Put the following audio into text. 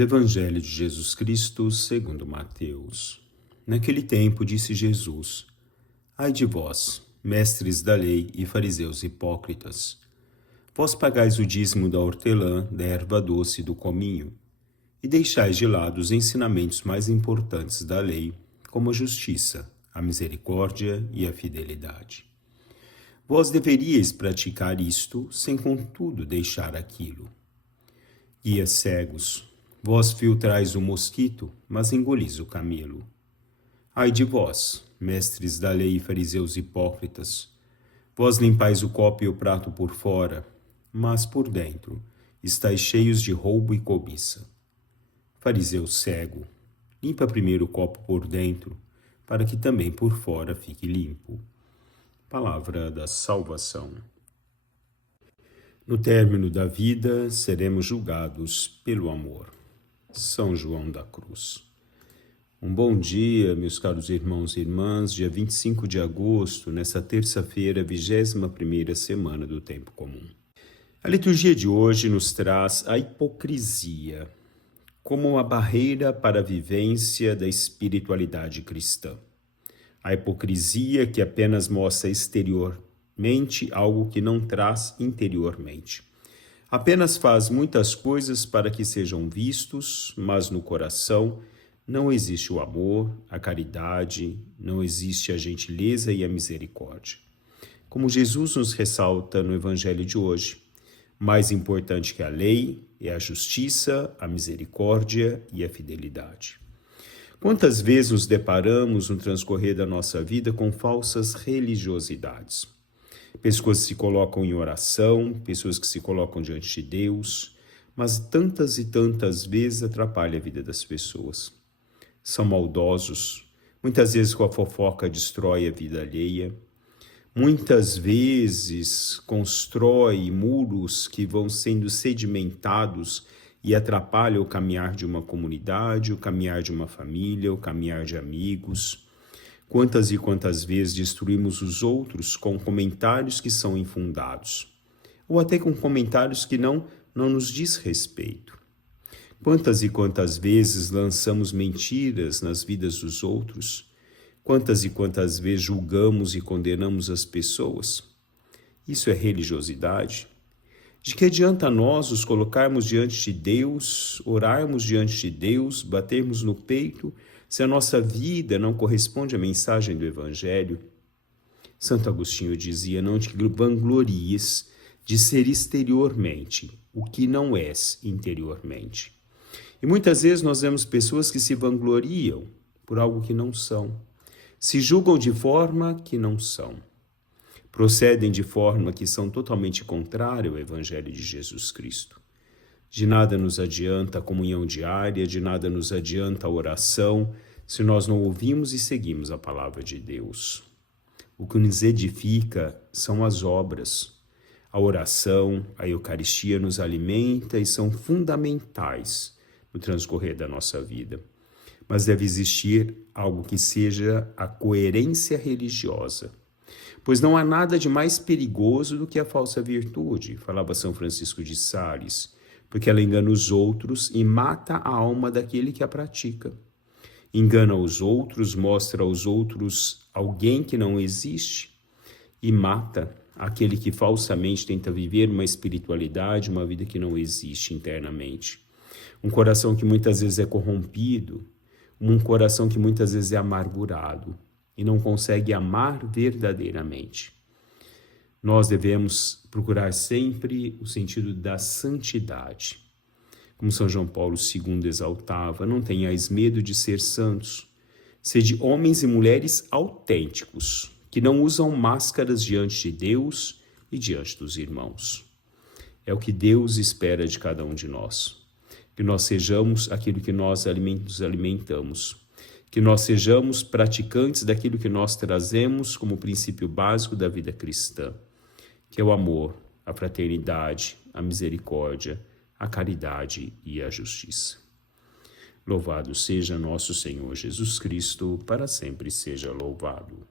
Do Evangelho de Jesus Cristo, segundo Mateus. Naquele tempo disse Jesus: Ai de vós, mestres da lei e fariseus hipócritas! Vós pagais o dízimo da hortelã, da erva doce e do cominho, e deixais de lado os ensinamentos mais importantes da lei, como a justiça, a misericórdia e a fidelidade. Vós deveríeis praticar isto, sem contudo deixar aquilo. Guias cegos, vós filtrais o mosquito, mas engolis o camelo. Ai de vós, mestres da lei e fariseus hipócritas! Vós limpais o copo e o prato por fora, mas por dentro estáis cheios de roubo e cobiça. Fariseu cego, limpa primeiro o copo por dentro, para que também por fora fique limpo. Palavra da salvação. No término da vida, seremos julgados pelo amor. São João da Cruz. Um bom dia, meus caros irmãos e irmãs, dia 25 de agosto, nessa terça-feira, 21ª semana do Tempo Comum. A liturgia de hoje nos traz a hipocrisia como uma barreira para a vivência da espiritualidade cristã. A hipocrisia que apenas mostra exteriormente algo que não traz interiormente. Apenas faz muitas coisas para que sejam vistos, mas no coração não existe o amor, a caridade, não existe a gentileza e a misericórdia. Como Jesus nos ressalta no Evangelho de hoje, mais importante que a lei é a justiça, a misericórdia e a fidelidade. Quantas vezes nos deparamos no transcorrer da nossa vida com falsas religiosidades? Pessoas que se colocam em oração, pessoas que se colocam diante de Deus, mas tantas e tantas vezes atrapalha a vida das pessoas. São maldosos, muitas vezes com a fofoca destrói a vida alheia, muitas vezes constrói muros que vão sendo sedimentados e atrapalham o caminhar de uma comunidade, o caminhar de uma família, o caminhar de amigos. Quantas e quantas vezes destruímos os outros com comentários que são infundados, ou até com comentários que não nos diz respeito. Quantas e quantas vezes lançamos mentiras nas vidas dos outros? Quantas e quantas vezes julgamos e condenamos as pessoas? Isso é religiosidade? De que adianta nós nos colocarmos diante de Deus, orarmos diante de Deus, batermos no peito, se a nossa vida não corresponde à mensagem do Evangelho? Santo Agostinho dizia: não te vanglories de ser exteriormente o que não és interiormente. E muitas vezes nós vemos pessoas que se vangloriam por algo que não são, se julgam de forma que não são, procedem de forma que são totalmente contrária ao Evangelho de Jesus Cristo. De nada nos adianta a comunhão diária, de nada nos adianta a oração, se nós não ouvimos e seguimos a palavra de Deus. O que nos edifica são as obras. A oração, a Eucaristia nos alimenta e são fundamentais no transcorrer da nossa vida. Mas deve existir algo que seja a coerência religiosa. Pois não há nada de mais perigoso do que a falsa virtude, falava São Francisco de Sales, porque ela engana os outros e mata a alma daquele que a pratica. Engana os outros, mostra aos outros alguém que não existe e mata aquele que falsamente tenta viver uma espiritualidade, uma vida que não existe internamente. Um coração que muitas vezes é corrompido, um coração que muitas vezes é amargurado e não consegue amar verdadeiramente. Nós devemos procurar sempre o sentido da santidade. Como São João Paulo II exaltava, não tenhais medo de ser santos. Sede homens e mulheres autênticos, que não usam máscaras diante de Deus e diante dos irmãos. É o que Deus espera de cada um de nós. Que nós sejamos aquilo que nós nos alimentamos. Que nós sejamos praticantes daquilo que nós trazemos como princípio básico da vida cristã, que é o amor, a fraternidade, a misericórdia, a caridade e a justiça. Louvado seja nosso Senhor Jesus Cristo, para sempre seja louvado.